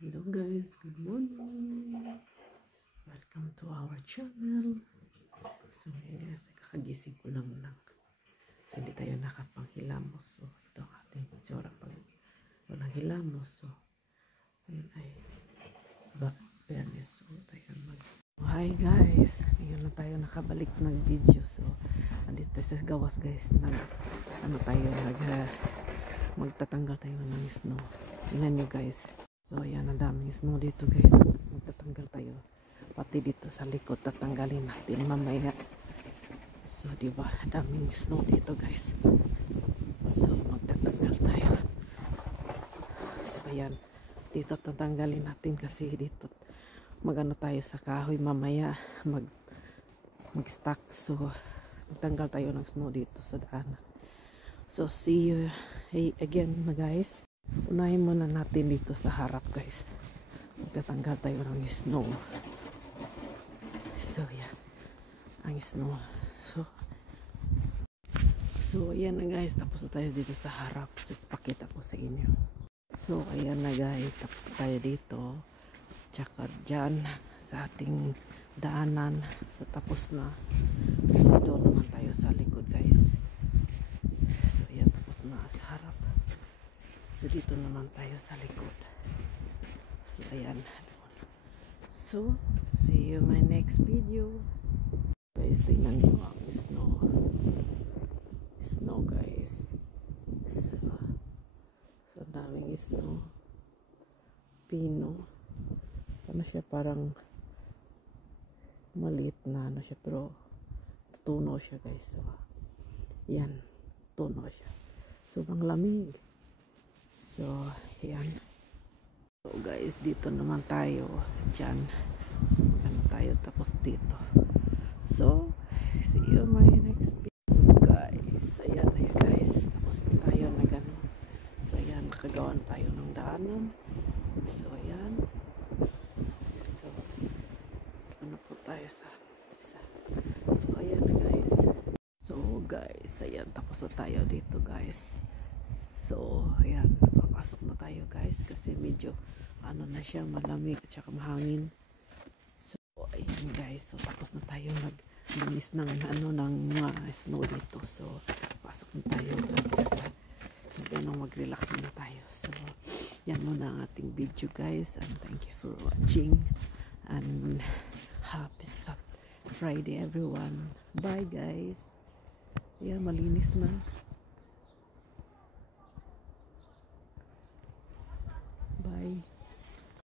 Hello guys, good morning. Welcome to our channel. So ngayon guys, kakagising ko lang. So hindi tayo nakapanghilamos. So ito ang ating itsura pag walang hilamos. So ayun ay back fairness. So tayo hi guys, ngayon na tayo nakabalik ng video. So andito sa gawas guys, magtatanggal tayo ng snow. Tingnan nyo guys. So ayan, ang daming snow dito guys. So, magtatanggal tayo. Pati dito sa likod, tatanggalin natin mamaya. So diba, daming snow dito guys. So magtatanggal tayo. So ayan, dito tatanggalin natin kasi dito magano tayo sa kahoy mamaya. Mag-stack. So magtanggal tayo ng snow dito sa daan. So see you again na guys. Unahin muna natin dito sa harap guys. Magtatanggal tayo ng snow. So yan, ang snow. So ayan na guys, tapos na tayo dito sa harap. So pakita ko sa inyo. So ayan na guys, tapos na tayo dito. Tsaka dyan sa ating daanan. So tapos na. So doon naman tayo sa likod guys. So ayan, tapos na sa harap. So dito naman tayo sa likod. So ayan. So see you my next video. Guys, tingnan nyo ang snow. Snow guys. So daming snow. Pino. Ano siya, parang maliit na ano siya, pero tuno siya guys. So yan, tuno siya. Sobrang lamig. So yan. So guys, dito naman tayo. Diyan. Ano tayo, tapos dito. So see you my next video guys. Ayan na yun guys. Tapos tayo na gano'n. So ayan, nakagawan tayo ng daanan. So ayan. So ano po tayo sa isa. So ayan na guys. So guys, ayan, tapos na tayo dito guys. So ayan, papasok na tayo guys kasi medyo ano na siya, malamig at saka mahangin. So ayan guys, so tapos na tayo naglinis ng ano ng mga snow dito. So pasok na tayo at saka mag-relax muna tayo. So yan muna ang ating video guys, and thank you for watching and happy Friday everyone. Bye guys. Yan, malinis na. Bye.